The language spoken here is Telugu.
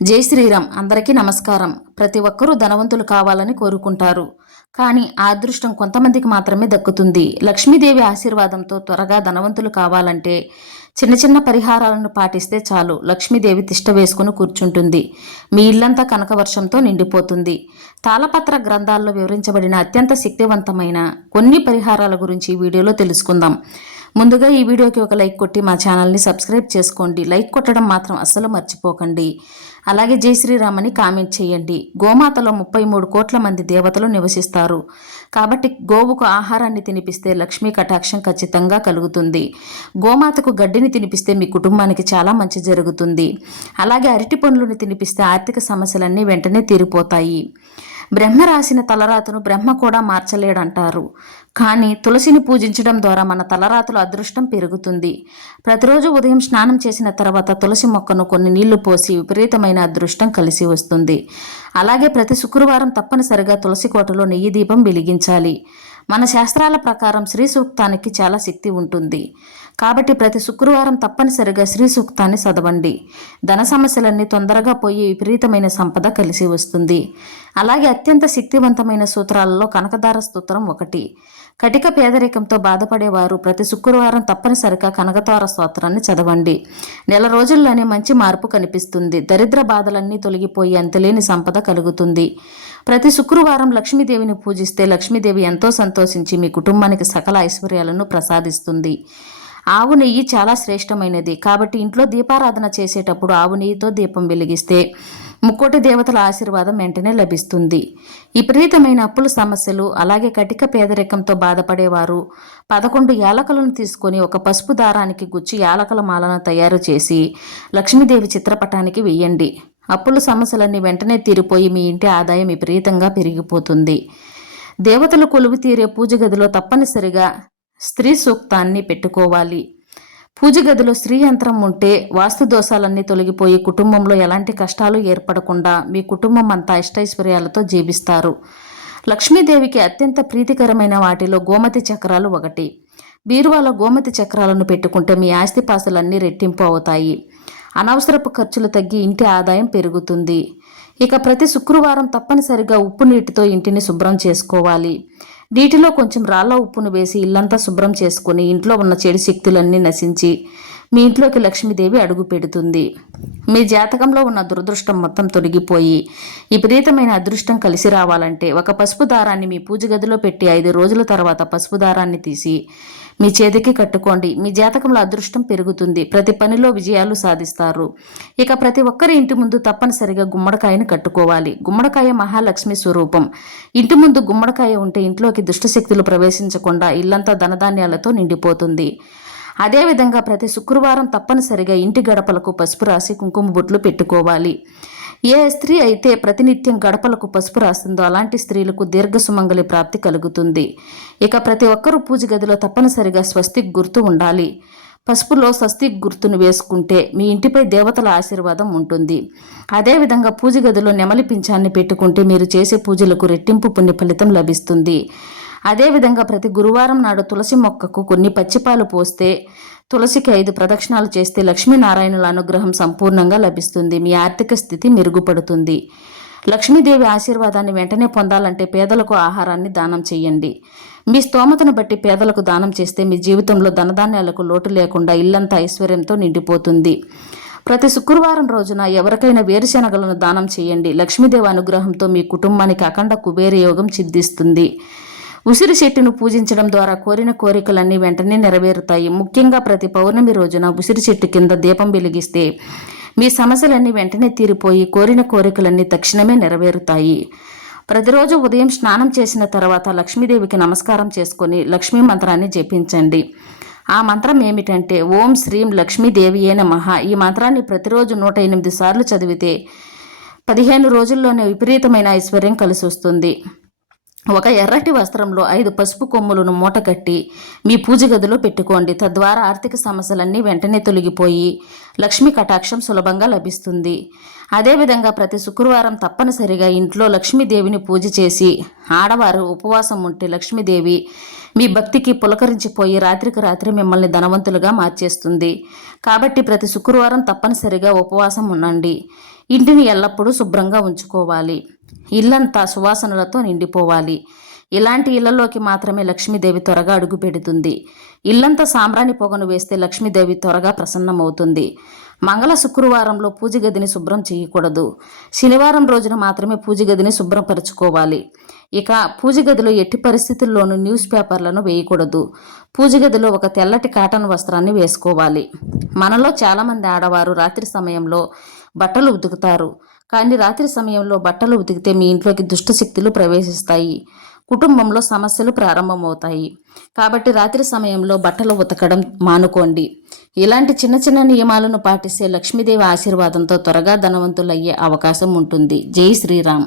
జై శ్రీరామ్. అందరికీ నమస్కారం. ప్రతి ఒక్కరూ ధనవంతులు కావాలని కోరుకుంటారు. కానీ ఆ అదృష్టం కొంతమందికి మాత్రమే దక్కుతుంది. లక్ష్మీదేవి ఆశీర్వాదంతో త్వరగా ధనవంతులు కావాలంటే చిన్న చిన్న పరిహారాలను పాటిస్తే చాలు. లక్ష్మీదేవి తిష్ట వేసుకుని కూర్చుంటుంది. మీ ఇల్లంతా కనకవర్షంతో నిండిపోతుంది. తాళపత్ర గ్రంథాల్లో వివరించబడిన అత్యంత శక్తివంతమైన కొన్ని పరిహారాల గురించి ఈ వీడియోలో తెలుసుకుందాం. ముందుగా ఈ వీడియోకి ఒక లైక్ కొట్టి మా ఛానల్ని సబ్స్క్రైబ్ చేసుకోండి. లైక్ కొట్టడం మాత్రం అస్సలు మర్చిపోకండి. అలాగే జై శ్రీరామ్ అని కామెంట్ చేయండి. గోమాతలో 33 కోట్ల మంది దేవతలు నివసిస్తారు. కాబట్టి గోవుకు ఆహారాన్ని తినిపిస్తే లక్ష్మీ కటాక్షం ఖచ్చితంగా కలుగుతుంది. గోమాతకు గడ్డిని తినిపిస్తే మీ కుటుంబానికి చాలా మంచి జరుగుతుంది. అలాగే అరటి పండ్లను తినిపిస్తే ఆర్థిక సమస్యలన్నీ వెంటనే తీరిపోతాయి. బ్రహ్మ రాసిన తలరాతను బ్రహ్మ కూడా మార్చలేడంటారు. కానీ తులసిని పూజించడం ద్వారా మన తలరాతలో అదృష్టం పెరుగుతుంది. ప్రతిరోజు ఉదయం స్నానం చేసిన తర్వాత తులసి మొక్కను కొన్ని నీళ్లు పోసి విపరీతమైన అదృష్టం కలిసి వస్తుంది. అలాగే ప్రతి శుక్రవారం తప్పనిసరిగా తులసి కోటలో నెయ్యి దీపం వెలిగించాలి. మన శాస్త్రాల ప్రకారం శ్రీ సూక్తానికి చాలా శక్తి ఉంటుంది. కాబట్టి ప్రతి శుక్రవారం తప్పనిసరిగా శ్రీ సూక్తాన్ని చదవండి. ధన సమస్యలన్నీ తొందరగా పోయి విపరీతమైన సంపద కలిసి వస్తుంది. అలాగే అత్యంత శక్తివంతమైన సూత్రాలలో కనకదార స్తోత్రం ఒకటి. కటిక పేదరికంతో బాధపడేవారు ప్రతి శుక్రవారం తప్పనిసరిగా కనకదార స్తోత్రాన్ని చదవండి. నెల రోజుల్లోనే మంచి మార్పు కనిపిస్తుంది. దరిద్ర బాధలన్నీ తొలగిపోయి అంతలేని సంపద కలుగుతుంది. ప్రతి శుక్రవారం లక్ష్మీదేవిని పూజిస్తే లక్ష్మీదేవి ఎంతో సంతోషించి మీ కుటుంబానికి సకల ఐశ్వర్యాలను ప్రసాదిస్తుంది. ఆవు నెయ్యి చాలా శ్రేష్టమైనది. కాబట్టి ఇంట్లో దీపారాధన చేసేటప్పుడు ఆవు నెయ్యితో దీపం వెలిగిస్తే ముక్కోటి దేవతల ఆశీర్వాదం వెంటనే లభిస్తుంది. విపరీతమైన అప్పుల సమస్యలు అలాగే కటిక పేదరికంతో బాధపడేవారు 11 యాలకులను తీసుకొని ఒక పసుపు దారానికి గుచ్చి యాలకుల మాలను తయారు చేసి లక్ష్మీదేవి చిత్రపటానికి వెయ్యండి. అప్పుల సమస్యలన్నీ వెంటనే తీరిపోయి మీ ఇంటి ఆదాయం విపరీతంగా పెరిగిపోతుంది. దేవతలు కొలువు తీరే పూజ గదిలో తప్పనిసరిగా స్త్రీ సూక్తాన్ని పెట్టుకోవాలి. పూజ గదిలో స్త్రీ యంత్రం ఉంటే వాస్తు దోషాలన్నీ తొలగిపోయి కుటుంబంలో ఎలాంటి కష్టాలు ఏర్పడకుండా మీ కుటుంబం అంతా అష్టైశ్వర్యాలతో జీవిస్తారు. లక్ష్మీదేవికి అత్యంత ప్రీతికరమైన వాటిలో గోమతి చక్రాలు ఒకటి. బీరువాలో గోమతి చక్రాలను పెట్టుకుంటే మీ ఆస్తిపాస్తులన్నీ రెట్టింపు అవుతాయి. అనవసరపు ఖర్చులు తగ్గి ఇంటి ఆదాయం పెరుగుతుంది. ఇక ప్రతి శుక్రవారం తప్పనిసరిగా ఉప్పు నీటితో ఇంటిని శుభ్రం చేసుకోవాలి. నీటిలో కొంచెం రాళ్ళ ఉప్పును వేసి ఇల్లంతా శుభ్రం చేసుకుని ఇంట్లో ఉన్న చెడు శక్తులన్నీ నశించి మీ ఇంట్లోకి లక్ష్మీదేవి అడుగు పెడుతుంది. మీ జాతకంలో ఉన్న దురదృష్టం మొత్తం తొలగిపోయి విపరీతమైన అదృష్టం కలిసి రావాలంటే ఒక పసుపు దారాన్ని మీ పూజ గదిలో పెట్టి 5 రోజుల తర్వాత పసుపు దారాన్ని తీసి మీ చేతికి కట్టుకోండి. మీ జాతకంలో అదృష్టం పెరుగుతుంది. ప్రతి పనిలో విజయాలు సాధిస్తారు. ఇక ప్రతి ఒక్కరి ఇంటి ముందు తప్పనిసరిగా గుమ్మడికాయను కట్టుకోవాలి. గుమ్మడికాయ మహాలక్ష్మి స్వరూపం. ఇంటి ముందు గుమ్మడికాయ ఉంటే ఇంట్లోకి దుష్టశక్తులు ప్రవేశించకుండా ఇల్లంతా ధనధాన్యాలతో నిండిపోతుంది. అదేవిధంగా ప్రతి శుక్రవారం తప్పనిసరిగా ఇంటి గడపలకు పసుపు రాసి కుంకుమ బొట్లు పెట్టుకోవాలి. ఏ స్త్రీ అయితే ప్రతినిత్యం గడపలకు పసుపు రాస్తుందో అలాంటి స్త్రీలకు దీర్ఘ సుమంగళి ప్రాప్తి కలుగుతుంది. ఇక ప్రతి ఒక్కరూ పూజ గదిలో తప్పనిసరిగా స్వస్తిక్ గుర్తు ఉండాలి. పసుపులో స్వస్తిక్ గుర్తును వేసుకుంటే మీ ఇంటిపై దేవతల ఆశీర్వాదం ఉంటుంది. అదేవిధంగా పూజ గదిలో నెమలి పింఛాన్ని పెట్టుకుంటే మీరు చేసే పూజలకు రెట్టింపు పుణ్య ఫలితం లభిస్తుంది. అదేవిధంగా ప్రతి గురువారం నాడు తులసి మొక్కకు కొన్ని పచ్చిపాలు పోస్తే తులసికి 5 ప్రదక్షిణాలు చేస్తే లక్ష్మీనారాయణుల అనుగ్రహం సంపూర్ణంగా లభిస్తుంది. మీ ఆర్థిక స్థితి మెరుగుపడుతుంది. లక్ష్మీదేవి ఆశీర్వాదాన్ని వెంటనే పొందాలంటే పేదలకు ఆహారాన్ని దానం చేయండి. మీ స్తోమతను బట్టి పేదలకు దానం చేస్తే మీ జీవితంలో ధనధాన్యాలకు లోటు లేకుండా ఇల్లంతా ఐశ్వర్యంతో నిండిపోతుంది. ప్రతి శుక్రవారం రోజున ఎవరికైనా వేరుశెనగలను దానం చేయండి. లక్ష్మీదేవి అనుగ్రహంతో మీ కుటుంబానికి అఖండ కుబేర యోగం సిద్ధిస్తుంది. ఉసిరి చెట్టును పూజించడం ద్వారా కోరిన కోరికలన్నీ వెంటనే నెరవేరుతాయి. ముఖ్యంగా ప్రతి పౌర్ణమి రోజున ఉసిరి చెట్టు కింద దీపం వెలిగిస్తే మీ సమస్యలన్నీ వెంటనే తీరిపోయి కోరిన కోరికలన్నీ తక్షణమే నెరవేరుతాయి. ప్రతిరోజు ఉదయం స్నానం చేసిన తర్వాత లక్ష్మీదేవికి నమస్కారం చేసుకొని లక్ష్మీ మంత్రాన్ని జపించండి. ఆ మంత్రం ఏమిటంటే ఓం శ్రీం లక్ష్మీదేవియే నమః. ఈ మంత్రాన్ని ప్రతిరోజు 108 సార్లు చదివితే 15 రోజుల్లోనే విపరీతమైన ఐశ్వర్యం కలిసి వస్తుంది. ఒక ఎర్రటి వస్త్రంలో 5 పసుపు కొమ్ములను మూట కట్టి మీ పూజ గదిలో పెట్టుకోండి. తద్వారా ఆర్థిక సమస్యలన్నీ వెంటనే తొలగిపోయి లక్ష్మీ కటాక్షం సులభంగా లభిస్తుంది. అదేవిధంగా ప్రతి శుక్రవారం తప్పనిసరిగా ఇంట్లో లక్ష్మీదేవిని పూజ చేసి ఆడవారు ఉపవాసం ఉంటే లక్ష్మీదేవి మీ భక్తికి పులకరించిపోయి రాత్రికి రాత్రి మిమ్మల్ని ధనవంతులుగా మార్చేస్తుంది. కాబట్టి ప్రతి శుక్రవారం తప్పనిసరిగా ఉపవాసం ఉండండి. ఇంటిని ఎల్లప్పుడూ శుభ్రంగా ఉంచుకోవాలి. ఇల్లంతా సువాసనలతో నిండిపోవాలి. ఇలాంటి ఇళ్లలోకి మాత్రమే లక్ష్మీదేవి త్వరగా అడుగు పెడుతుంది. ఇల్లంతా సాంబ్రాణి పొగను వేస్తే లక్ష్మీదేవి త్వరగా ప్రసన్నమవుతుంది. మంగళ శుక్రవారంలో పూజ గదిని శుభ్రం చేయకూడదు. శనివారం రోజున మాత్రమే పూజ గదిని శుభ్రపరచుకోవాలి. ఇక పూజ గదిలో ఎట్టి పరిస్థితుల్లోనూ న్యూస్ పేపర్లను వేయకూడదు. పూజ గదిలో ఒక తెల్లటి కాటన్ వస్త్రాన్ని వేసుకోవాలి. మనలో చాలామంది ఆడవారు రాత్రి సమయంలో బట్టలు ఉతుకుతారు. కానీ రాత్రి సమయంలో బట్టలు ఉతికితే మీ ఇంట్లోకి దుష్టశక్తులు ప్రవేశిస్తాయి. కుటుంబంలో సమస్యలు ప్రారంభమవుతాయి. కాబట్టి రాత్రి సమయంలో బట్టలు ఉతకడం మానుకోండి. ఇలాంటి చిన్న చిన్న నియమాలను పాటిస్తే లక్ష్మీదేవి ఆశీర్వాదంతో త్వరగా ధనవంతులయ్యే అవకాశం ఉంటుంది. జై శ్రీరామ్.